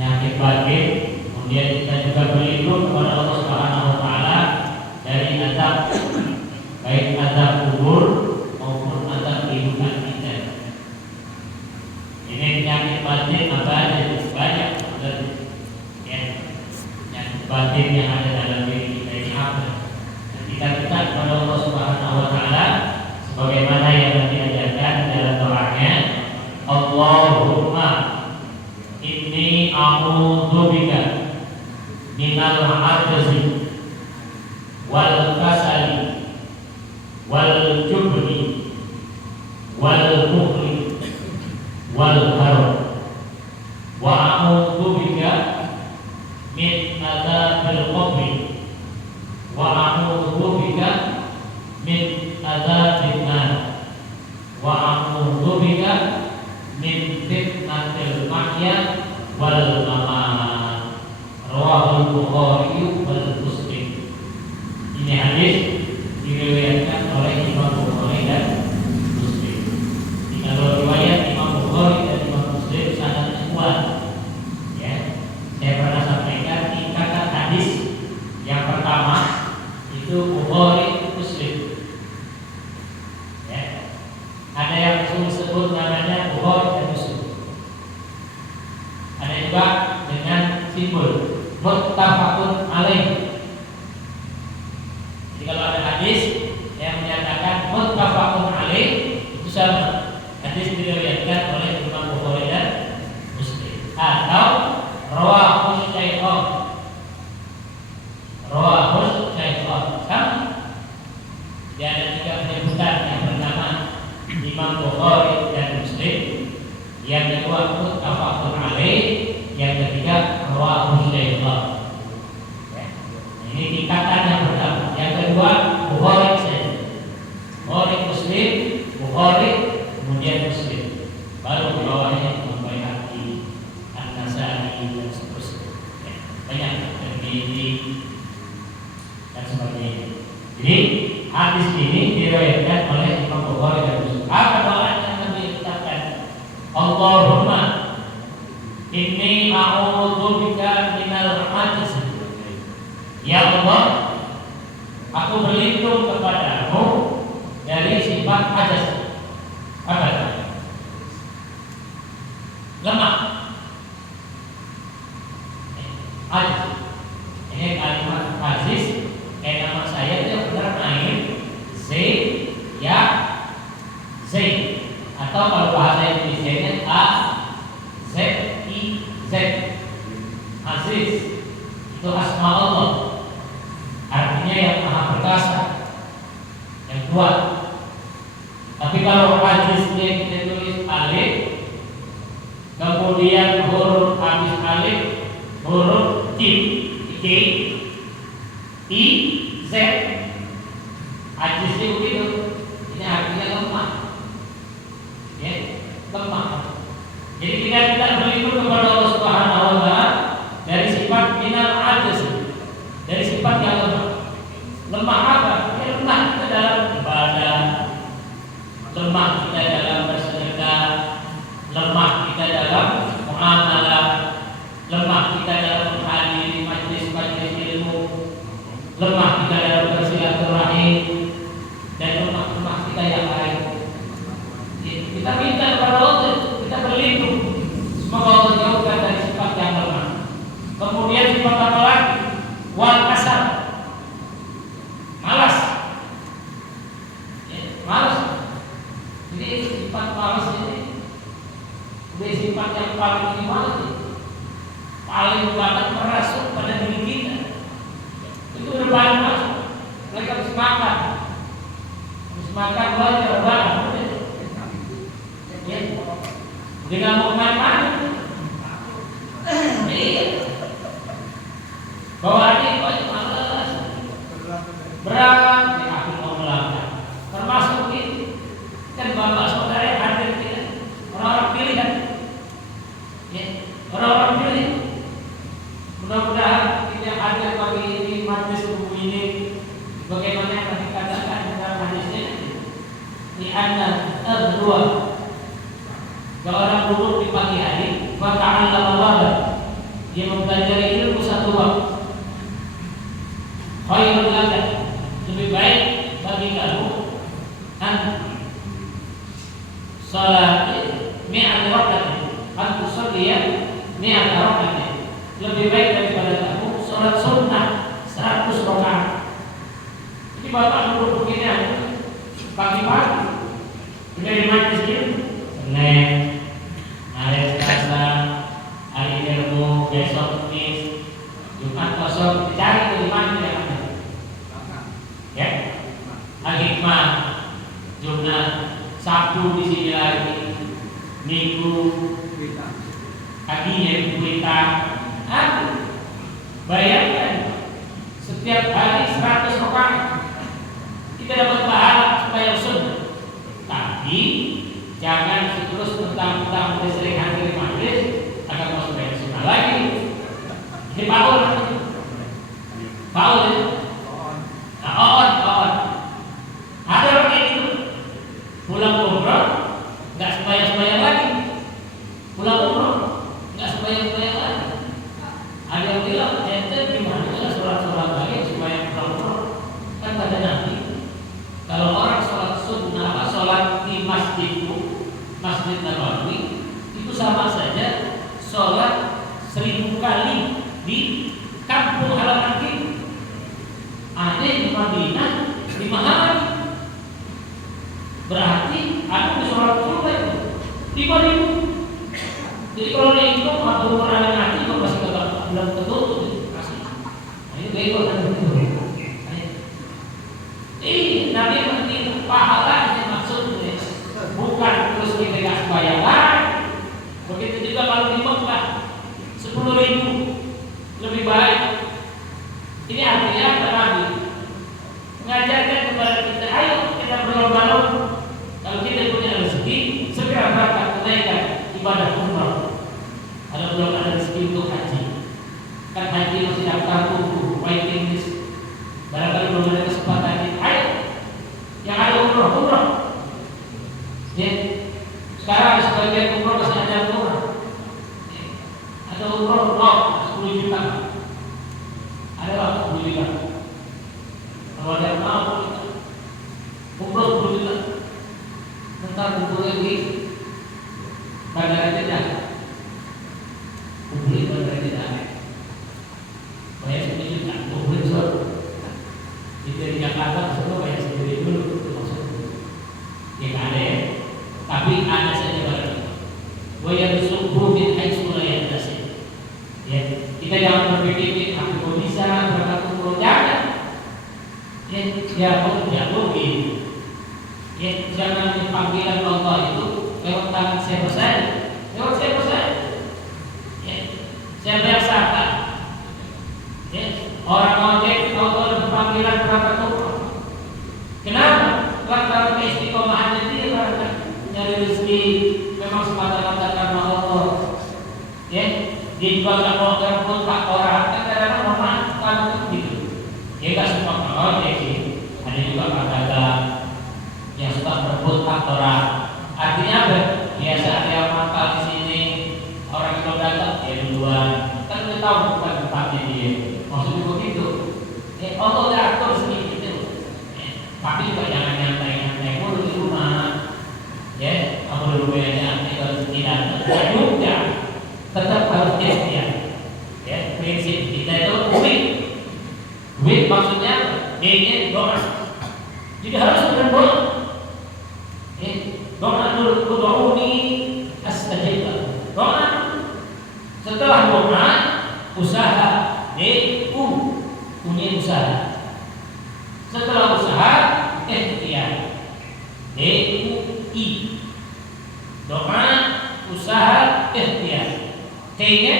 penyakit batin. Kemudian kita juga berlindung kepada Allah Subhanahu wa taala dari azab, baik azab kubur maupun azab kehidupan kita. Ini penyakit batin apa aja? Banyak. Ya, penyakit batin yang ada dalam diri kita ini apa? Dan kita dekat kepada Allah Subhanahu wa taala sebagaimana yang diajarkan dalam doanya, Allahumma inni a'udzubika minal ajzi wal kasali wal jubni wal bukhli wal haram wa a'udzubika min adzabil qabri wa a'udzubika min adzabin nar wa a'udzubika min fitnatil mahya wal mamat. Rawahul Bukhari wal Muslim. Ini hadis diriwayatkan oleh Imam Bukhari dan Muslim. Kalau riwayat Imam Bukhari dan Imam Muslim sanadnya kuat. Ya, saya pernah sampaikan tingkatan hadis yang pertama itu Bukhari Muslim. Ya, ada yang disebut namanya Bukhari dan Muslim. Ada juga dengan simbol muttafaqun alaih. Jadi kalau ada hadis yang menyatakan muttafaqun alaih, itu sama hadis diriwayatkan oleh Imam Bukhari dan Muslim. Atau rawahu Syaikhon, rawahu Syaikhon. Dia ada tiga penyebutan yang pertama Imam Bukhari dan Muslim, yang kedua muttafaqun alaih, yang ketiga rawahu Syaikhon. Ya. Ini tingkatan yang pertama. Yang kedua Bukhari saja. Bukhari Muslim, Bukhari kemudian Muslim. Baru di bawahnya Imam Baihaqi, An-Nasa'i dan seterusnya. Ya. Banyak Tirmidzi dan sebagainya. Jadi hadis ini diriwayatkan oleh Imam Bukhari dan Muslim. Apa doa yang Nabi ucapkan? Allahumma inni a'udzubika minal ajzi. Ya Allah, aku berlindung kepadamu dari sifat ajaz. Apa itu? Lemah. Ajaz. Ini kalimat aziz. Nama saya itu benar main Z ya Z, atau kalau bahasa Indonesia A Z I Z. Aziz itu asma Allah, artinya yang maha perkasa, yang kuat. Tapi kalau ajiznya kita tulis alif, kemudian huruf habis alif huruf J I Z, ajiznya begitu. Ini artinya lemah. Ya, lemah. Jadi kita berlindung kepada Allah Subhanahu wa taala dari sifat minal ajz, dari sifat yang lemah. Lemah apa? Ya, lemah kita dalam ibadah, lemah kita dalam bersedekah, lemah kita dalam muamalah, lemah kita dalam menghadiri majelis-majelis ilmu, lemah kita dalam bersilaturahim, dan lemah-lemah kita yang lain. Kita minta kepada Allah, kita berlindung, semoga Allah jauhkan dari sifat yang lemah. Kemudian sifat apa lagi? Wal kasal, malas. Ya, malas. Jadi sifat malas ini sifat yang paling gimana sih? Paling banget merasuk pada diri kita. Itu udah paling masuk. Mereka harus makan banyak banget. Ya, dengan mau main-main. Iya. Bawaannya itu malas. Berat, ya aku mau melanggar. Termasuk ini kan bapak saudara yang hadir kita, orang-orang pilihan. Ya, orang-orang pilihan. Mudah-mudahan kita hadir pagi ini majelis ilmu ini, bagaimana yang dikatakan dalam hadisnya, di anna kedua, seorang duduk di pagi hari, fata'allama wala, dia mempelajari ilmu satu waktu. Khairul laka, lebih baik bagi kamu an salat mi'at rakaat, an tusalliya mi'at rakaat. Lebih baik daripada kamu salat sunnah 100 rakaat. Jadi bapak duduk begini aja pagi-pagi. Udah di majlis ini Senin, hari Selasa, hari Rabu, besok Kamis, Jumat kosong, dicari ke mana yang ada. Ya, Al-Hikmah, Jumat, Sabtu di sini lagi, Minggu, kakinya di berita. Bayangkan setiap hari 100 rakaat kita dapat pahala supaya sunnah. Tapi jangan terus tentang sering hadir majlis agar masuk dari sunnah lagi. Ini Paul ada orang kayak gitu pulang umroh nggak sembahyang lagi, pulang umroh nggak sembahyang lagi. Ada yang bilang ente gimana sholat lagi supaya pulang umroh? Kan kata Nabi kalau orang sholat sunnah, sholat di Masjid Nabawi itu sama saja sholat 1000 kali di kampung halaman kita. Ada di Madinah 5 hari. Berarti aku di sholat sunnah itu 5.000. Jadi kalau dihitung waktu pernah ngaji kok masih belum ketutup kasih. Nah, ini bego kan itu. Nabi penting pahalanya maksudnya bukan terus kita nggak sembahyang. Begitu juga kalau di Mekah 10.000 lebih baik. Ini artinya apa Nabi mengajarkan kepada kita, ayo kita berlomba-lomba. Kalau kita punya rezeki segera berangkat tunaikan ibadah umrah. Kalau belum ada rezeki untuk haji, kan haji masih daftar tunggu waiting list. Barangkali belum ada kesempatan, ayo yang ada umrah. Ya, sekarang sebagian umrah masih ada umrah. Ada umrah 10 juta. Ada 10 juta. Kalau ada yang mau umrah 10 juta. Bentar kumpul lagi bandara Jeddah. Kumpul bandara Jeddah. Bayar 10 juta. Kumpul surat. Di Jakarta semua bayar sendiri dulu maksudnya. Ya ada ya. Tapi ada saja barang. Bayar subuh bin haitsulayat dasih. Ya, kita jangan berpikir aku bisa berangkat umroh jangan. Ya rugi. Ya, jangan panggilan Allah itu lewat tangan siapa saja. Lewat siapa saja. Ya, siapa yang sah. Ya, orang ojek kalau ada panggilan berangkat umroh. Kenapa? Lantaran keistiqomahannya dia berangkat nyari rezeki memang semata-mata karena Allah. Ya, dia juga nggak mau berebut hak orang. Kadang-kadang orang kan gitu. Ya nggak semua orang ojek sih. Ada juga kadang-kadang yang suka berebut hak orang. Artinya apa? Biasa ada yang makan di sini, orang yang datang dia duluan. Kan udah tahu bukan tempatnya dia. Maksudnya begitu. Ya, Allah udah atur sedikit itu. Ya, tapi juga jangan nyantai-nyantai mulu di rumah. Ya, kamu dulu aja kalau tidak juga tetap harus ikhtiar. Ya, prinsip kita itu duit maksudnya D-nya doa. Jadi harus berdoa. Ya, doa dulu doa astajib. Doa. Setelah doa usaha D-U punya usaha. Setelah usaha ikhtiar D-U-I. Doa, usaha, ikhtiar. T-nya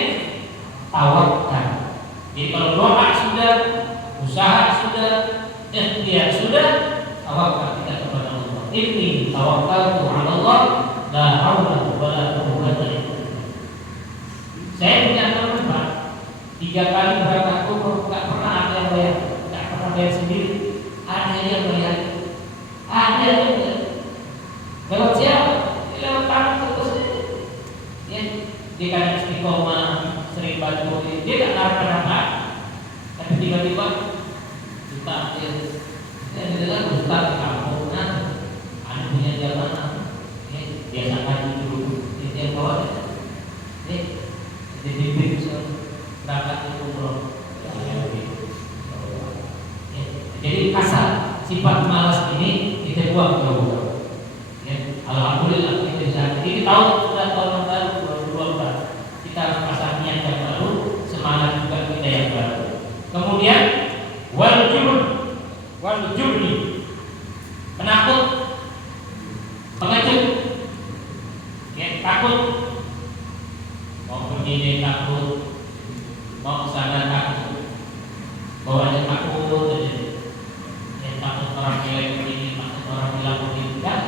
tawakal. Jadi kalau doa sudah, usaha sudah, ikhtiar sudah, tawakal kita kepada Allah. Inni tawakkaltu 'ala Allah, la haula wala quwwata illa billah. Saya punya teman Pak, 3 kali berangkat umroh, nggak pernah ada yang bayar, nggak pernah bayar sendiri. Ada yang bayar, ada yang bayar. Lewat siapa? Lewat tangan terus. Ya, di kanan istiqomah, sering bantu dia nggak tahu apa, tapi tiba-tiba kita dengan ustaz di kampung, ada punya jamaah, biasa ngaji dulu, dia bawa, jadi berangkat itu umroh. Jadi kasar, sifat malas ini kita buang jauh. Alhamdulillah kita bisa. Jadi tahun sudah tahun baru 2024, kita harus pasang niat yang baru, semangat juga kita yang baru. Kemudian wal jubni, penakut, pengecut, takut, mau pergi dia takut, mau kesana takut, bawanya takut, takut orang bilang begini, takut orang bilang begitu kan?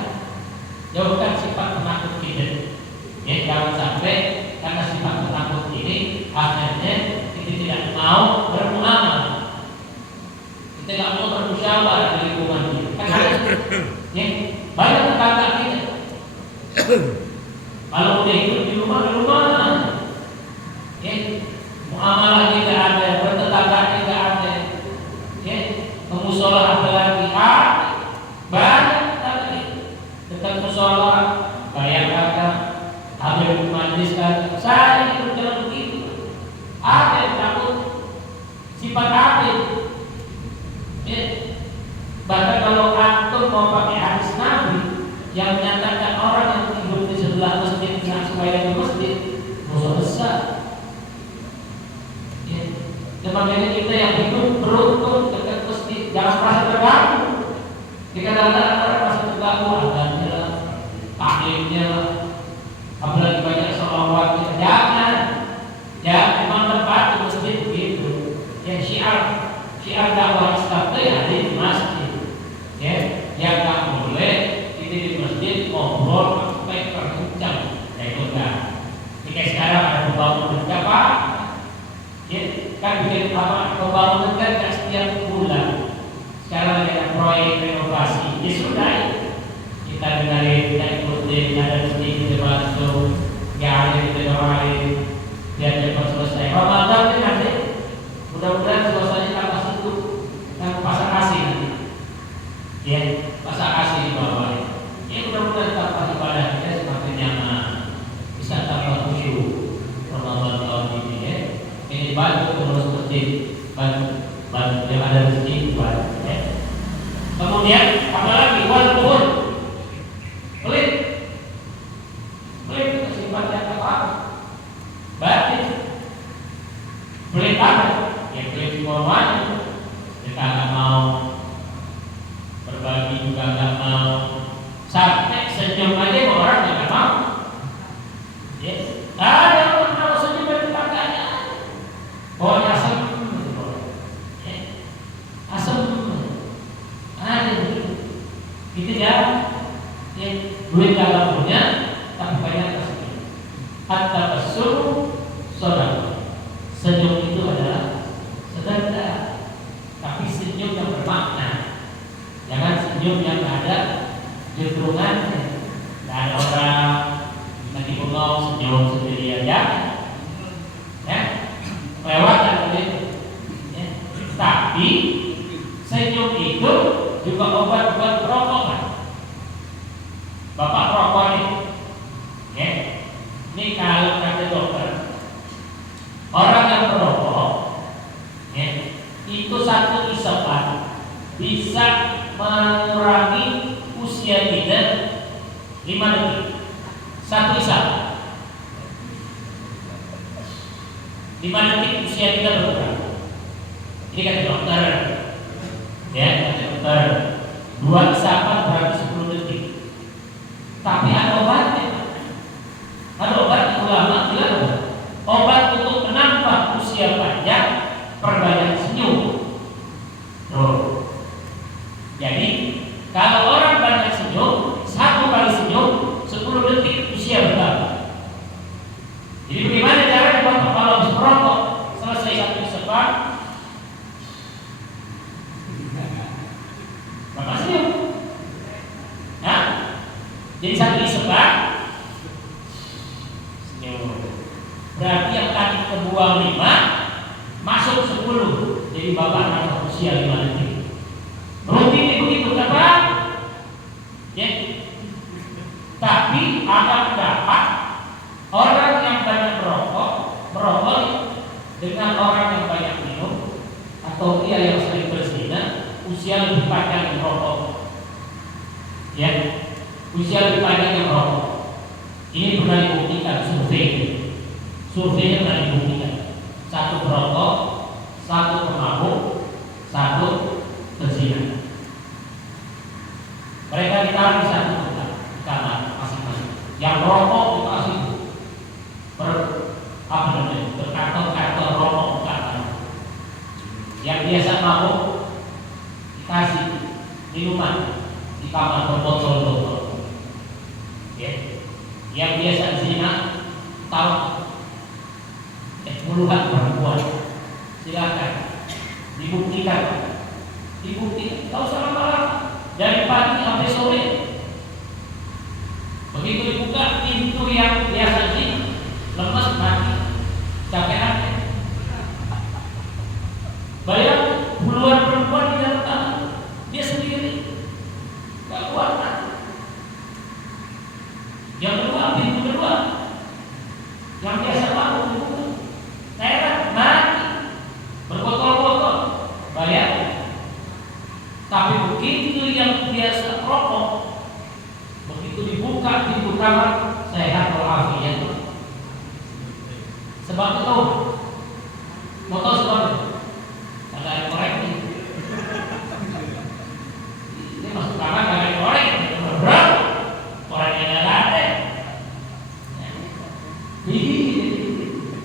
Jauhkan sifat penakut kita. Jangan sampai karena sifat penakut ini akhirnya kita tidak mau bermuamalah, kita tidak mau bermusyawarah di lingkungan kita. Kan ada, banyak tetangga kita. Kalau udah ikut di rumah, muamalah tidak ada, bertetangga tidak ada, musola apa lagi? Banyak lagi. Dekat musola, bayangkan habis majlis kan, saya ikut jalan begitu. Ada yang takut sifat apa? Bahkan kalau antum mau pakai hadis Nabi yang menyatakan orang yang tidur di sebelah masjid tidak supaya di masjid, dosa besar. Makanya kita yang hidup beruntung dekat masjid, jangan merasa terganggu. Jika datang orang merasa terganggu, adanya lah, taklimnya lah, apalagi banyak sholawat, jangan memang tempat di masjid begitu. Yang syiar dakwah Islam itu ya ada di masjid. Yang tak boleh kita di masjid ngobrol sampai berjam, itu enggak. Jika sekarang ada pembangunan apa? Kan bikin apa pembangunan kan setiap bulan. Sekarang ada proyek renovasi, sudah kita dengarin, kita ikutin, ada sedikit kita masuk, ada kita doain, biar cepat selesai. Ramadan kan nanti, mudah-mudahan suasananya tambah sejuk, dan pasang AC nanti, pasang AC di bawah. Mudah-mudahan tambah ibadah kita semakin nyaman, bisa tambah khusyuk. Ramadan tahun ini ini bantu pengurus masjid, bantu yang ada di sini bantu. Kemudian apalagi walaupun pelit sifatnya apa? Batin. Pelit apa? Ya pelit semuanya. Kita nggak mau berbagi juga nggak mau. Sampai senyum aja orang nggak mau. Ada orang kalau senyum dari tetangganya, bawanya asam, itu ya, duit kalau punya, tapi banyak kasih. Hatta besul, saudara, senyum itu adalah sedekah, tapi senyum yang bermakna. Jangan senyum yang ada juntrungannya. Tidak ada orang nanti bengong senyum sendiri aja, lewat dan begitu. Tapi senyum itu juga obat buat perokokan. Bapak perokok ini kalau kata dokter, orang yang perokok itu satu hisapan bisa mengurangi usia kita 5 detik. Satu hisap 5 detik usia kita berkurang. Ini kata dokter, kata dokter, 2 hisapan berarti 10 detik. Tapi ada obatnya. Ada obat ulama bilang obat untuk menambah usia panjang, perbanyak senyum. Jadi kalau orang banyak senyum, 1 kali senyum 10 detik usia bertambah. Jadi bagaimana caranya Bapak kalau habis merokok selesai 1 hisapan, Bapak senyum. Jadi 1 hisapan senyum. Berarti yang tadi kebuang 5 masuk 10, jadi bapak anak usia 5 detik. Rutin begitu apa? Ya. Tapi ada pendapat orang yang banyak merokok dengan orang yang banyak minum atau dia yang sering berzina, usia lebih panjang yang merokok. Ya, usia lebih panjang yang merokok. Ini pernah dibuktikan surveinya pernah dibuktikan. Satu perokok, satu pemabuk, satu berzina. Mereka ditaruh di satu kamar masing-masing. Yang merokok itu asli berkantor-kantor rokok bukan. Yang biasa mabuk dikasih minuman di kamar berbotol-botol. Ya. Yang biasa zina tahu puluhan perempuan. Silakan dibuktikan. Tahu sama malam dari pagi sampai sore. Begitu dibuka pintu yang biasa zina, lemas mati, capek hati. Bayang puluhan perempuan di dalam kamar, dia sendiri, gak kuat. Yang kedua, pintu kedua, yang biasa mabuk dibuka, terat mati, berbotol-botol, bayang. Tapi begitu yang biasa rokok, begitu dibuka pintu kamar, sehat walafiat. Sebab itu, mau tahu sebabnya? Ada korek ini. Ini masuk kamar ada korek, berapa? Koreknya nggak ada.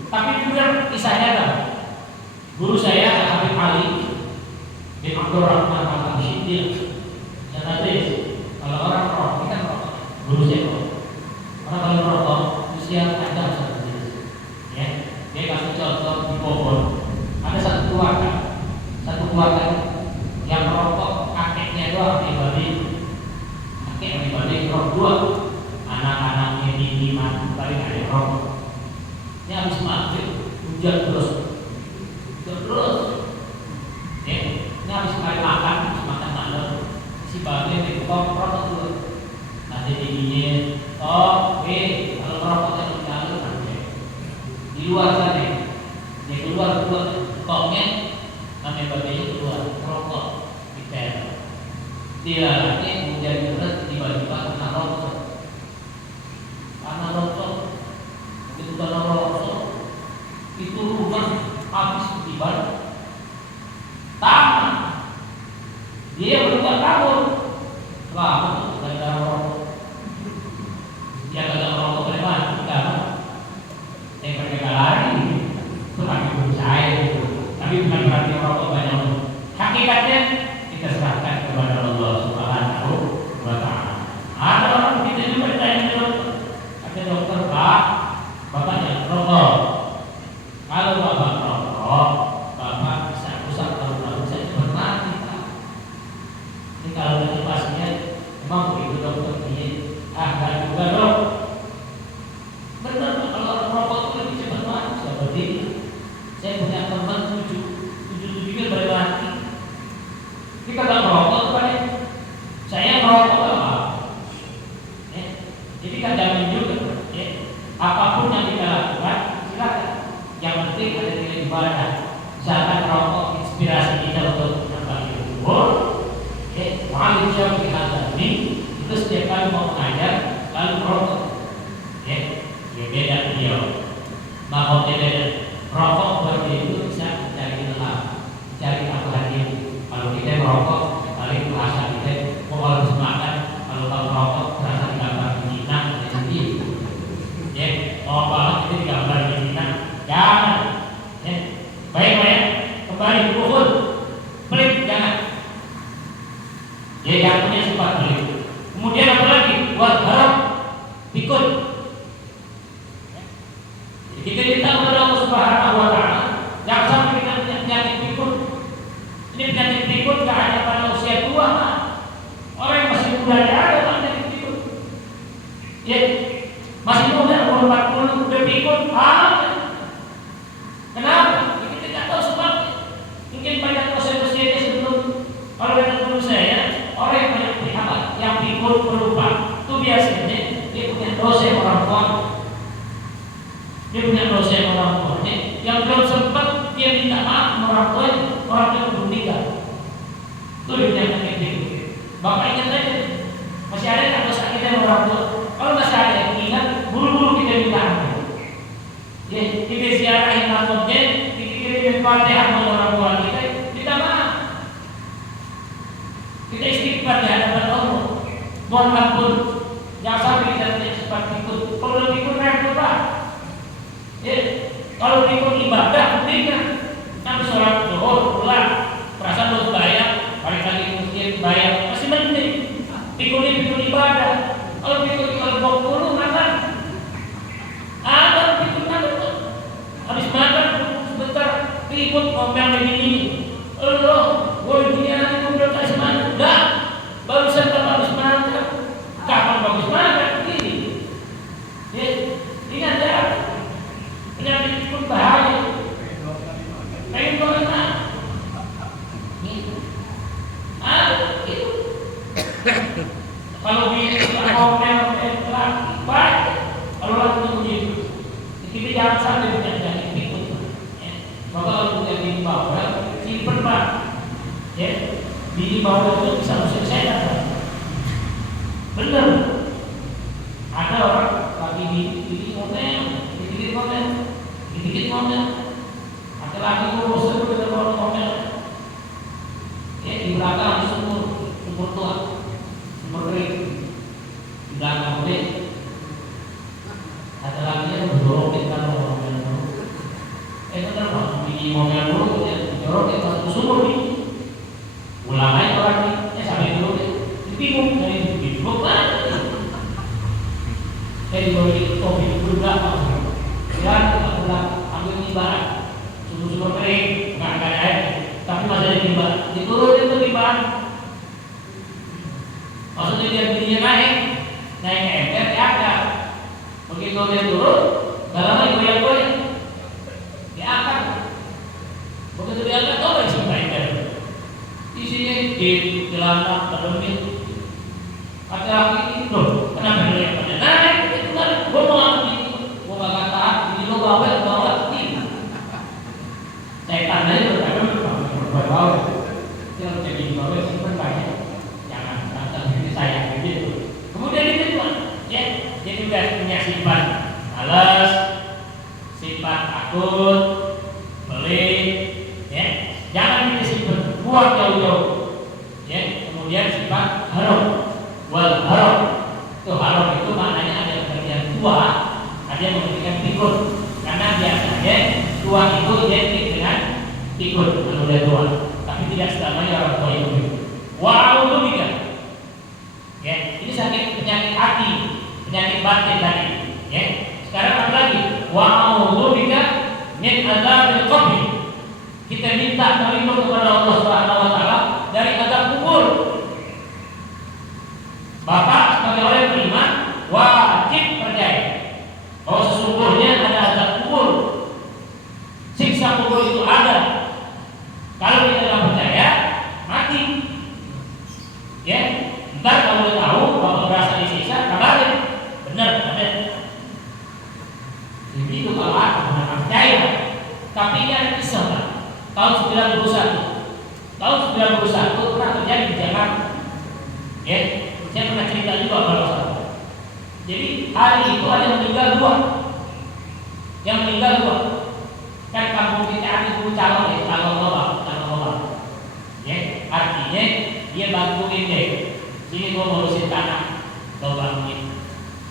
Tapi benar kisahnya kan? Guru saya Habib Ali bin Abdurrahman Al-Syidil. Jadi kalau orang merokok, kita merokok. Guru saya merokok. Orang kalau merokok usia ada seperti itu. Ya, dia kasih contoh di Bogor. Ada satu keluarga yang merokok, kakeknya doang pribadi, rokok dua, anak-anaknya ini mati paling ada rokok. Ini habis maghrib hujan terus. Ya, ini habis makan malam, si bagian di rokok dulu. Nanti dinginnya, kalau merokok yang dijalur nanti di luar sana, dia keluar koknya, nanti bagiannya keluar rokok di tel. Dia lagi menjadi berat tiba-tiba karena rokok. Itu rumah habis ketiban taman. Dia berubah kabur. Betul gara-gara rokok. Dia kagak rokok preman, enggak. Mereka lari. Itu kaki saya itu. Tapi bukan berarti rokok banyak. Hakikatnya kita serahkan kepada Allah Subhanahu wa Ta'ala. Ada orang kita juga ditanya dokter. Kata dokter, Pak, Bapak jangan rokok. Kalau Bapak rokok, Bapak bisa rusak paru-paru saya cepat mati, Pak. Ini kalau dari pasien, memang begitu dokter ini. Enggak juga dok. Benar, kalau rokok itu lebih cepat mati. Seperti saya punya teman 7 baru mati. Kita nggak merokok kan? Saya merokok apa? Jadi kan jamin juga. Apapun yang kita lakukan, silakan. Yang penting ada nilai ibadah. Misalkan merokok inspirasi kita untuk berbagi umur. Wali jauh kita ini itu setiap kali mau mengajar lalu merokok. Ya beda beliau. Bahwa beda rokok buat dia itu bisa mencari ilham, mencari apa hadiah. Kalau kita merokok, paling bahasa kita mau kalau habis makan, kalau merokok terasa digambar di Cina, ada sedih. Ya, mau banget kita digambar di Cina, jangan. Ya, baik, kembali berukun, pelit jangan. Ya, yang punya sifat pelit. Kemudian apa lagi? Buat harap, pikun. Kita minta kepada Allah Subhanahu wa Ta'ala, jangan sampai kita punya penyakit pikun. Ini penyakit pikun gak hanya pada usia tua, orang yang masih muda ada penyakit pikun. Ya, masih muda umur 40 udah pikun, kenapa? Kita tidak tahu punya dosa orang tuanya, yang belum sempat dia minta maaf orang tuanya belum meninggal. Itu yang penting. Bapak ingat aja, masih ada yang dosa kita orang tua. Kalau masih ada yang ingat, buru-buru kita minta ampun. Ya, kita ziarahin makamnya, kita kirimin Fatihah sama orang tua kita, minta maaf. Kita istighfar di hadapan Allah. Mohon ampun, jangan sampai kita tidak sempat ikut. Kalau ikut repot Pak. Ya, kalau ikut ibadah, mendingan. Kan sholat zuhur pulang, perasaan harus bayar, balik lagi ke masjid bayar, masih mending. Pikul ibadah. Kalau pikul 20 makan. Ada pikul makan. Habis makan sebentar ribut ngomel begini. Allah, gua begini aja gua udah kasih makan. Enggak. Barusan habis makan. Kapan bagus makan begini? Ya, ingat ya. Penyakit pun bahaya. Pengen banget. Itu. Kalau dia ngomel lagi baik. Kalau lagi begitu, kita jangan sampai penyakit itu. Maka kalau punya bini bawah, simpen Pak. Ya, bini bawah itu bisa usir setan. Benar. Ada orang lagi di ngomel, dikit ngomel. Ada lagi ngurus dengan orang ngomel. Ya, di belakang sumur tua, sumur kering. Di belakang deh. Ada lagi yang berdorong kan orang ngomel. Benar Pak, di ngomel dulu, ya, dorong masuk sumur nih. Ulang aja orang ini, sampai dulu deh. Bingung dari bingung banget. Saya diberi kopi berapa? Ya, kita pulang ambil timbangan, sumur kering, nggak ada air, tapi masih ada timbangan. Diturunin tuh timbangan. Maksudnya biar bininya naik ember ya ada. Begitu dia turun, dalamnya goyang-goyang, diangkat. Begitu diangkat, tahu nggak isinya ember? Isinya di celana, kedemit. Laki-laki loh, kenapa dia yang pada naik? Itu kan, gue mau ambil ini, gue gak tahan, ini lo bawa ini. Saya tanya itu, tapi bawa. Yang jadi bawa simpen banyak, jangan rasa ini saya gitu. Kemudian itu ya, dia juga punya sifat malas, sifat takut, pelit, ya, jangan disimpan, buang jauh-jauh. Ya, kemudian sifat haram. Wal haram itu maknanya ada bagian tua, ada yang memberikan pikun, karena biasanya tua itu identik dengan pikun kalau dia tua, tapi tidak selamanya orang tua itu. Wow itu juga, ya ini sakit penyakit hati, penyakit batin tadi, ya sekarang apa lagi? Wow itu juga min azabil qabr. Kita minta perlindungan kepada Allah Subhanahu Wa Taala dari azab kubur. Bapak sebagai orang yang beriman wajib percaya bahwa sesungguhnya ada azab kubur, siksa kubur itu ada. Kalau kita tidak percaya, mati. Ya, ntar kalau tahu bahwa berasa disiksa, kabarin. Benar, ada. Jadi itu kalau aku benar percaya. Tapi ini ada kisah Pak. Tahun 91 pernah terjadi di Jakarta. Ya. Saya pernah cerita juga kalau salah. Jadi hari itu ada yang meninggal dua. Kan kampung kita itu calon lobang. Ya, artinya dia bantuin deh. Sini gua ngurusin tanah lobangnya.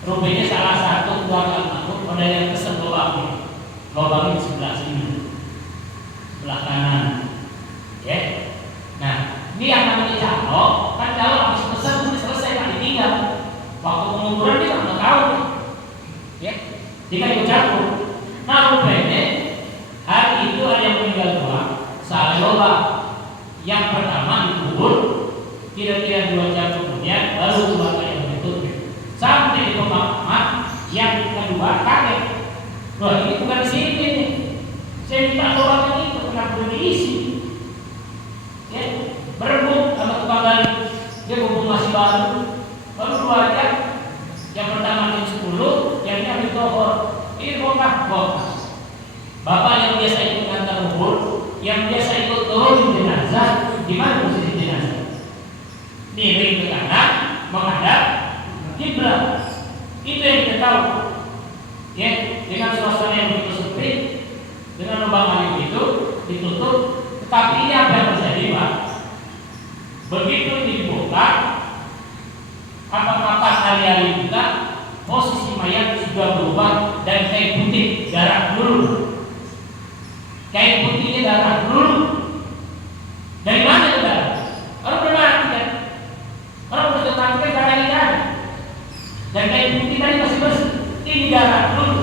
Rupanya salah satu keluarga aku ada yang pesen lobangnya di sebelah sini, sebelah kanan. Ya, nah ini yang namanya calon, kan calon habis pesan ditinggal. Waktu pengukuran dia nggak tahu, ya, dia ikut campur. Nah rupanya hari itu ada yang meninggal dua, salah lobang. Yang pertama dikubur, kira-kira 2 jam kemudian baru keluarga yang berikutnya. Sampai di pemakaman yang kedua kaget, loh ini bukan sini nih. Saya minta lobang itu pernah berisi, ya, berebut sama tukang gali. Dia mumpung masih baru 2 jam. Yang pertama jam 10, yang ini habis tohor. Ini bongkar. yang biasa ikut turun jenazah, gimana posisi jenazah? Miring ke kanan, menghadap kiblat. Itu yang kita tahu. Ya, dengan suasana yang begitu sepi, dengan lubang alim itu ditutup. Tetapi ini apa yang terjadi, Pak? Begitu dibuka, apa-apa alih-alih kita, posisi mayat sudah berubah dan kain putih darah dulu. Kain putihnya darah dulu. Dari mana itu darah? Orang udah mati kan? Orang udah mati kan darahnya kan? Dan kain putih tadi masih bersih. Ini darah dulu.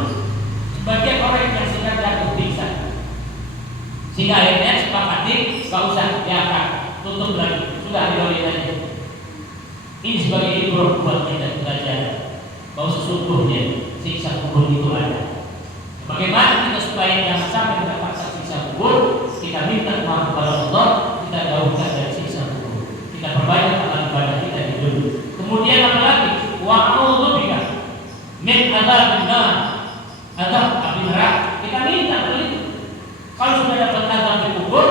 Sebagian orang yang sedang jatuh pingsan. Sehingga akhirnya sepakati gak usah diangkat, tutup lagi, sudah dilakukan aja. Ini sebagai ibrah buat kita belajar bahwa sesungguhnya siksa kubur itu ada. Bagaimana kita supaya jangan sampai mendapatkan siksa kubur, kita minta maaf kepada Allah, kita jauhkan dari siksa kubur. Kita perbanyak amal ibadah kita di dunia. Kemudian apa lagi? Wa'udzubika min adzabin nar. Azab api neraka. Kita minta begitu. Kalau sudah dapat azab di kubur,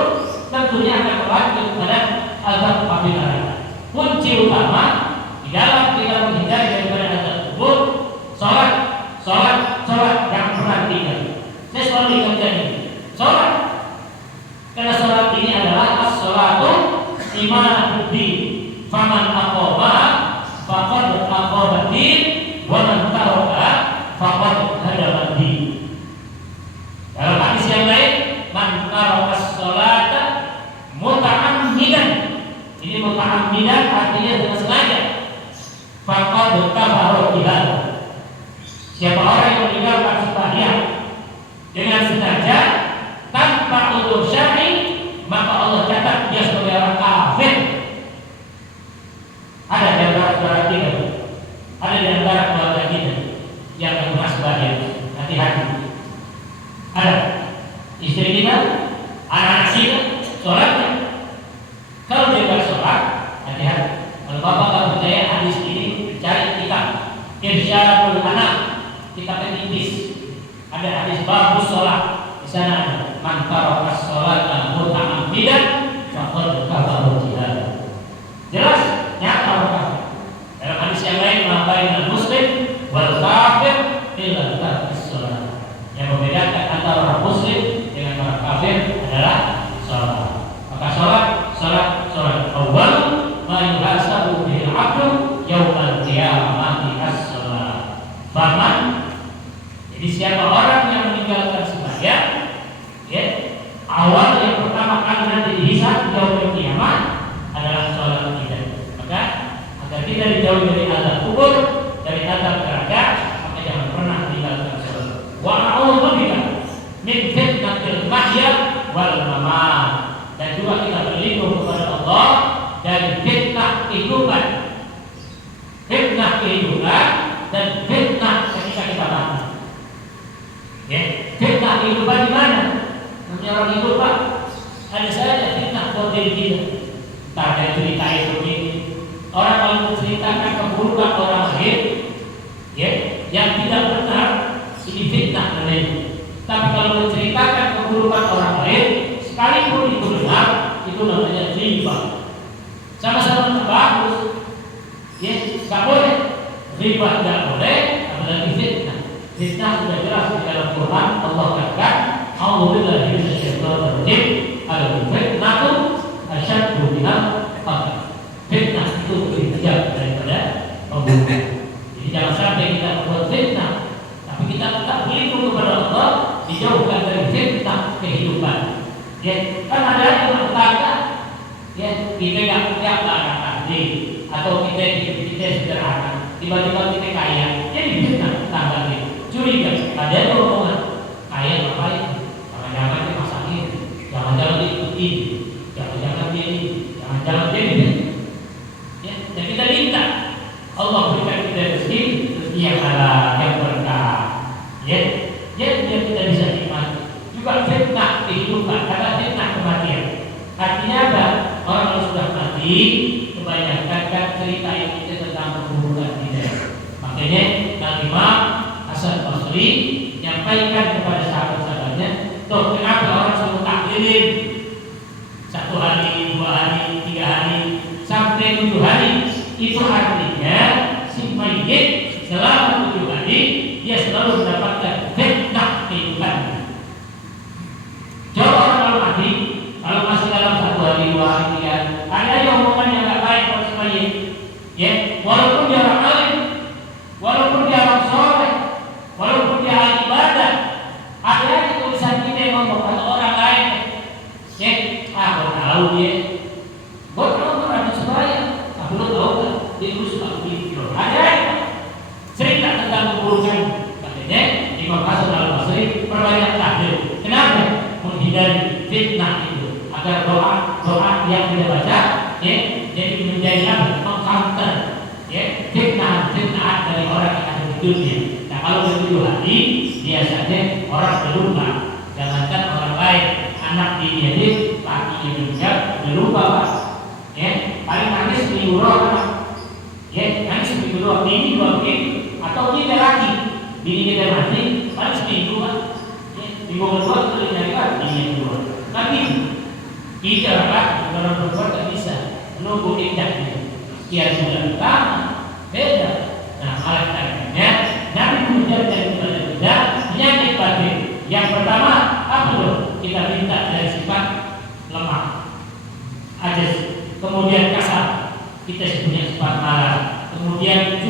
tentunya akan berlanjut kepada azab api neraka. Kunci utama di dalam kita menghindari daripada azab kubur, sholat, jangan pernah tinggal. Saya selalu ingatkan ini, sholat. Karena sholat ini adalah as-sholatu imanuddin. Faman aqoma faqad aqobatin, wa man taraka faqad hadamadin. Dalam hadis yang lain, man taraka sholata muta'ammidan. Ini muta'ammidan artinya dengan sengaja. Faqad kafara bihi. Siapa orang yang meninggalkan sembahyang dengan sengaja tanpa udzur syar'i, maka Allah catat dia sebagai orang kafir. Ada di antara saudara kita, ada di antara keluarga kita yang tak pernah sembahyang. Hati-hati. Ada istri kita, anak-anak kita, sholatnya. Kalau dia tidak sholat, hati-hati. Kalau bapak tak percaya hadis ini, cari kitab Irsyadul Anak, kitab tipis. Ada hadis bagus sholat. Di sana ada man taraka sholata muta'ammidan faqad kafara bihi. Jelas nyata orang. Dalam hadis yang lain, ma bainal muslim wal kafir illa tarkis sholat. Yang membedakan antara orang muslim dengan orang kafir adalah sholat. Maka sholat. Awal ma yuhasabu bil 'abdu yaumal qiyamati as-sholat. Faman, jadi siapa orang yang meninggalkan sembahyang, ya, awal yang pertama kali nanti dihisab di yaumul kiamat adalah sholat kita. Maka agar kita dijauhi dari azab kubur, dari azab neraka, maka jangan pernah meninggalkan sholat. Wa a'udzubika min fitnatil mahya wal mamat. Dan juga kita berlindung kepada Allah dari fitnah kehidupan, dan fitnah ketika kita mati. Ya, fitnah kehidupan di mana? Namanya orang hidup, Pak. Ada saja fitnah buat diri kita. Tak ada cerita itu begini. Orang kalau menceritakan keburukan orang lain, ya, yang tidak benar, ini fitnah namanya. Tapi kalau menceritakan keburukan orang lain, sekalipun itu benar, itu namanya riba. Sama-sama tak bagus. Ya, tak boleh. Riba tidak boleh, apalagi fitnah. Fitnah sudah jelas di dalam Quran. Allah katakan, "A'udzubillahi minasyaitonir rajim. Al-fitnatu asyaddu minal qatl." Fitnah itu lebih kejam daripada pembunuhan. Jadi jangan sampai kita membuat fitnah, tapi kita tetap berlindung kepada Allah, dijauhkan dari fitnah kehidupan. Ya, kan ada yang bertanya, ya, kita nggak punya anak tadi, atau kita sederhana, tiba-tiba kita kaya, jadi fitnah tanggal ini, curiga, ada yang omongan, kaya ngapain? Jangan-jangan dia masak ini, jangan-jangan dia ikut ini, jangan-jangan dia ini, jangan-jangan dia ini. Ya, dan kita minta Allah berikan kita rezeki yang halal, yang berkah. Ya, biar kita bisa nikmati. Juga fitnah kehidupan, kata fitnah kematian. Artinya apa? Orang yang sudah mati, kebanyakan kan cerita yang kita tentang keburukan kita. Makanya Imam Hasan Basri menyampaikan kepada sahabat-sahabatnya, "Tuh, kenapa orang selalu taklirin tahu dia. Buat kamu pernah sembahyang, tapi lo tahu kan dia dulu suka berpikir. Ada cerita tentang keburukan katanya Imam Hasan Al-Basri perbanyak takbir. Kenapa? Menghindari fitnah itu agar doa yang kita baca ya jadi menjadi apa? Mengcounter ya fitnah dari orang yang ada di dunia. Nah kalau begitu hati biasanya orang berlupa. Jangankan orang lain, anak dididik, laki juga berlupa pak. Ya paling nangis seminggu doang, ya nangis seminggu doang, ini 2 minggu atau kita lagi, bini kita mati, paling seminggu pak. Ya minggu kedua kita nyari lagi bini kedua, lagi tidak pak, orang perempuan tak bisa menunggu indahnya. Sekian bulan pertama beda. Nah alasannya Nabi mengajarkan kepada kita penyakit batin. Yang pertama apa tuh? Kita minta dari sifat lemah, ajas. Kemudian kasar, kita punya sifat marah. Kemudian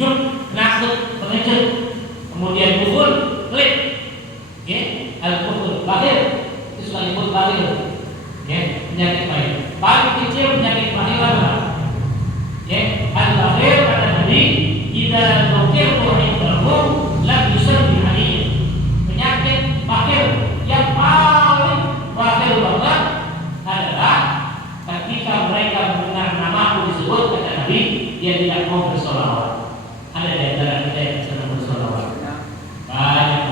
jub, nakut, pengecut. Kemudian bukul, pelit. Ya, al-bukul, bahir. Itu suka disebut bahir. Ya, penyakit bahir. Paling kecil penyakit bahir apa? Ya, al-bahir kata Nabi, jika dokter indahu lam yusalli alaihi. Penyakit bahir yang paling bahir banget adalah ketika mereka mendengar namaku disebut kata Nabi, dia tidak mau bersolawat. Ada di antara kita yang senang bersolawat. Banyak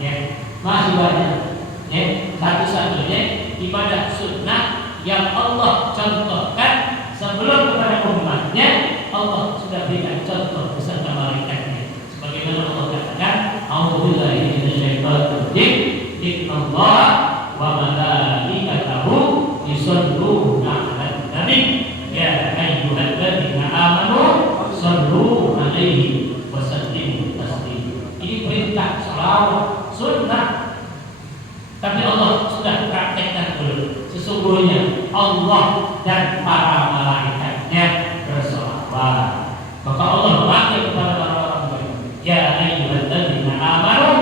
ya, masih banyak. Ya, satu-satunya ibadah sunnah yang Allah contohkan sebelum kepada umatnya, Allah sudah berikan contoh beserta malaikatnya. Sebagaimana Allah katakan, "A'udzubillahi minasyaitonir rajim. Innallaha wa malaikatahu yusholluna 'alan nabi. Ya ayyuhalladzina amanu shallu 'alaihi wa sallimu taslima." Ini perintah salawat sunnah. Tapi Allah sudah praktekkan dulu. Sesungguhnya Allah dan para malaikatnya bersolawat. Maka Allah memanggil kepada orang-orang beriman, ya ayyuhalladzina amanu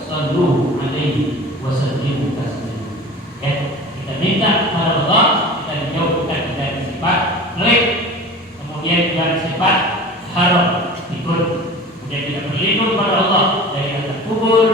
shallu 'alaihi wa sallimu taslima. Ya, kita minta kepada Allah, kita dijauhkan dari sifat pelit, kemudian dari sifat haram, ikut. Kemudian kita berlindung kepada Allah dari azab kubur,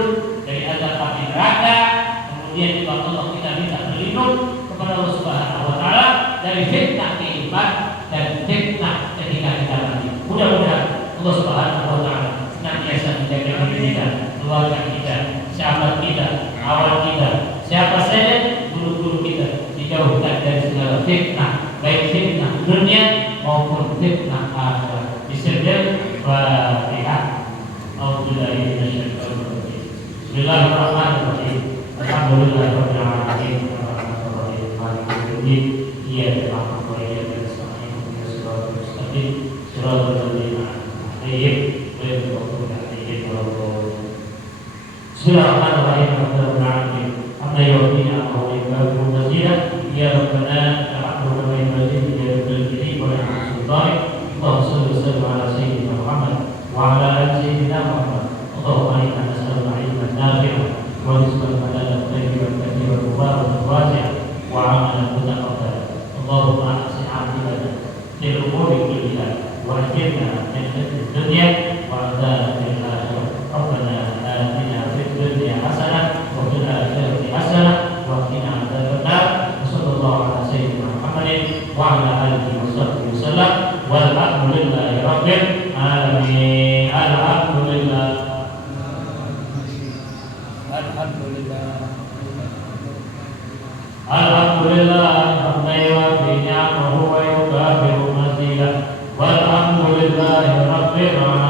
dari azab api neraka. Kemudian juga Allah kita minta berlindung kepada Allah Subhanahu wa taala dari fitnah kehidupan dan fitnah ketika kita mati. Mudah-mudahan Allah Subhanahu wa taala senantiasa menjaga diri kita, keluarga kita, sahabat kita, awal kita, siapa saja guru-guru kita dijauhkan dari segala fitnah, baik fitnah dunia maupun fitnah akhirat. Bismillahirrahmanirrahim. A'udzubillahi minasyaitonir rajim. Bismillahirrahmanirrahim. Alhamdulillahirabbil alamin. Arrahmanirrahim. Maliki yaumiddin. Iyyaka na'budu wa iyyaka nasta'in. Ihdinas siratal mustaqim. Siratal ladzina an'amta 'alaihim ghairil maghdubi 'alaihim waladdallin. Bismillahirrahmanirrahim. Rabbil alamin. Hamdan yu'tina wa yu'abbiru mazida. Ya Rabbana ta'ala wa yu'abbiru ya Rabbal alamin wa la sultan. Allahumma shalli wa sallim ala sayyidina Muhammad wa ala ali sayyidina Muhammad. Allahumma inna nas'aluka 'ilman nafi'an wa rizqan halalan tayyiban kathiran mubarakan wasi'an wa 'amalan mutaqabbalan. Allahumma ahsin 'aqibatana fil umuri kulliha wa ajirna min fitnatid dunya wa 'adzabil akhirah. Rabbana atina fid dunya hasanah wa fil akhirati hasanah wa qina 'adzabannar. Sallallahu ala sayyidina Muhammadin wa ala alihi wa sahbihi wasallam. Walhamdulillahi rabbil alamin. Alhamdulillah. Alhamdulillah hamdan yuwaffi ni'amahu wa yukafi'u mazidah. Walhamdulillahi rabbil alamin.